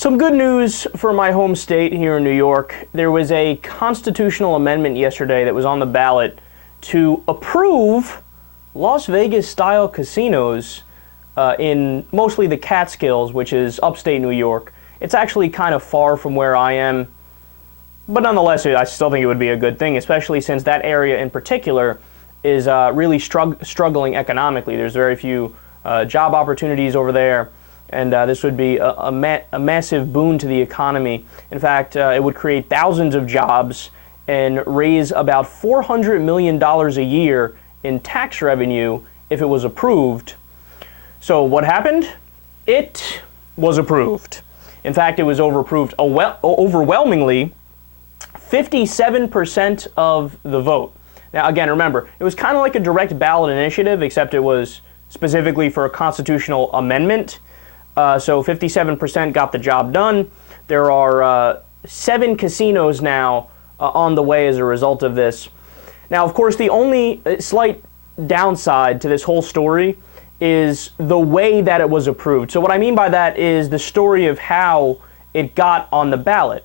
Some good news for my home state here in New York. There was a constitutional amendment yesterday that was on the ballot to approve Las Vegas-style casinos in mostly the Catskills, which is upstate New York. It's actually kind of far from where I am, but nonetheless, I still think it would be a good thing, especially since that area in particular is really struggling economically. There's very few job opportunities over there. And this would be a massive boon to the economy. In fact, it would create thousands of jobs and raise about $400 million a year in tax revenue if it was approved. So what happened? It was approved. In fact, it was overwhelmingly 57% of the vote. Now, again, remember, it was kind of like a direct ballot initiative, except it was specifically for a constitutional amendment. So 57% got the job done. There are 7 casinos now on the way as a result of this. Now, of course, the only slight downside to this whole story is the way that it was approved. So what I mean by that is the story of how it got on the ballot.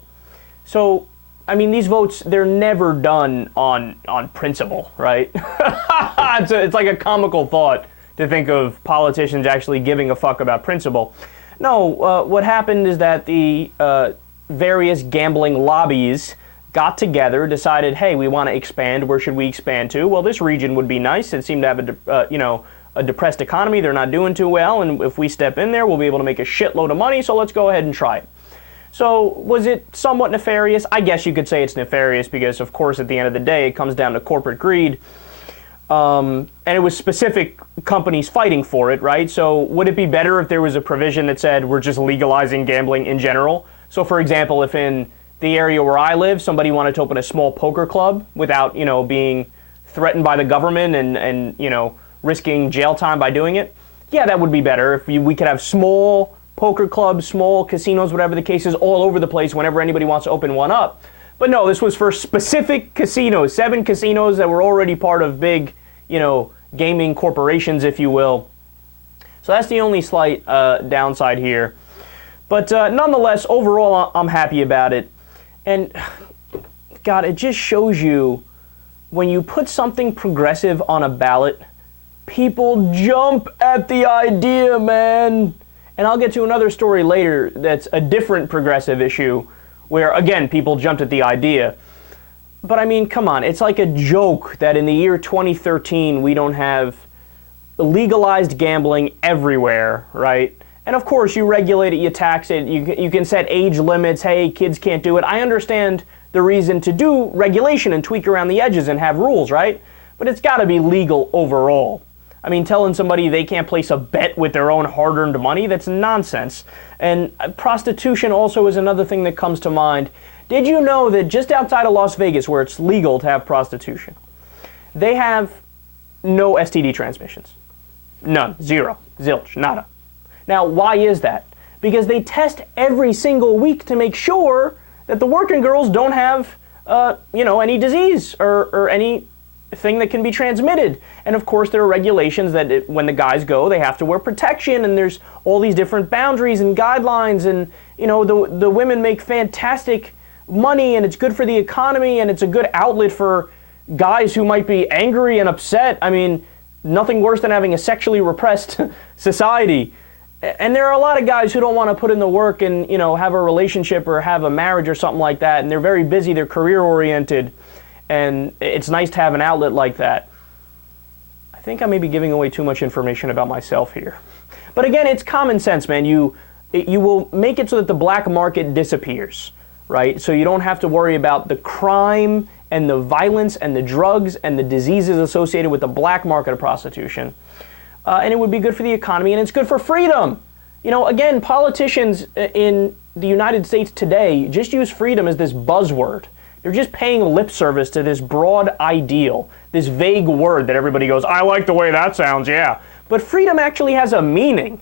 So, I mean, these votes, they're never done on principle, right? It's like a comical thought to think of politicians actually giving a fuck about principle. No, what happened is that the various gambling lobbies got together, decided, hey, we want to expand. Where should we expand to? Well, this region would be nice. It seemed to have a depressed economy. They're not doing too well, and if we step in there, we'll be able to make a shitload of money, so let's go ahead and try it. So was it somewhat nefarious? I guess you could say it's nefarious because, of course, at the end of the day, it comes down to corporate greed. And it was specific companies fighting for it, right? So would it be better if there was a provision that said we're just legalizing gambling in general? So, for example, if in the area where I live, somebody wanted to open a small poker club without, being threatened by the government and risking jail time by doing it, yeah, that would be better if we could have small poker clubs, small casinos, whatever the case is, all over the place whenever anybody wants to open one up. But no, this was for specific casinos, 7 casinos that were already part of big, gaming corporations, if you will. So that's the only slight downside here. But nonetheless, overall, I'm happy about it. And, God, it just shows you when you put something progressive on a ballot, people jump at the idea, man. And I'll get to another story later that's a different progressive issue where, again, people jumped at the idea. But I mean, come on, it's like a joke that in the year 2013 we don't have legalized gambling everywhere, right? And of course, you regulate it, you tax it, you can set age limits, hey, kids can't do it. I understand the reason to do regulation and tweak around the edges and have rules, right? But it's got to be legal overall. I mean, telling somebody they can't place a bet with their own hard-earned money, that's nonsense. And prostitution also is another thing that comes to mind. Did you know that just outside of Las Vegas, where it's legal to have prostitution, they have no STD transmissions? None. Zero. Zilch. Nada. Now, why is that? Because they test every single week to make sure that the working girls don't have, any disease or any thing that can be transmitted. And of course there are regulations that when the guys go, they have to wear protection, and there's all these different boundaries and guidelines, and the women make fantastic money, and it's good for the economy, and it's a good outlet for guys who might be angry and upset. I mean, nothing worse than having a sexually repressed society. And there are a lot of guys who don't want to put in the work and have a relationship or have a marriage or something like that, and they're very busy, they're career oriented. And it's nice to have an outlet like that. I think I may be giving away too much information about myself here. But again, it's common sense, man. You will make it so that the black market disappears, right? So you don't have to worry about the crime and the violence and the drugs and the diseases associated with the black market of prostitution. And it would be good for the economy, and it's good for freedom. Again, politicians in the United States today just use freedom as this buzzword. They're just paying lip service to this broad ideal, this vague word that everybody goes, I like the way that sounds, yeah. But freedom actually has a meaning.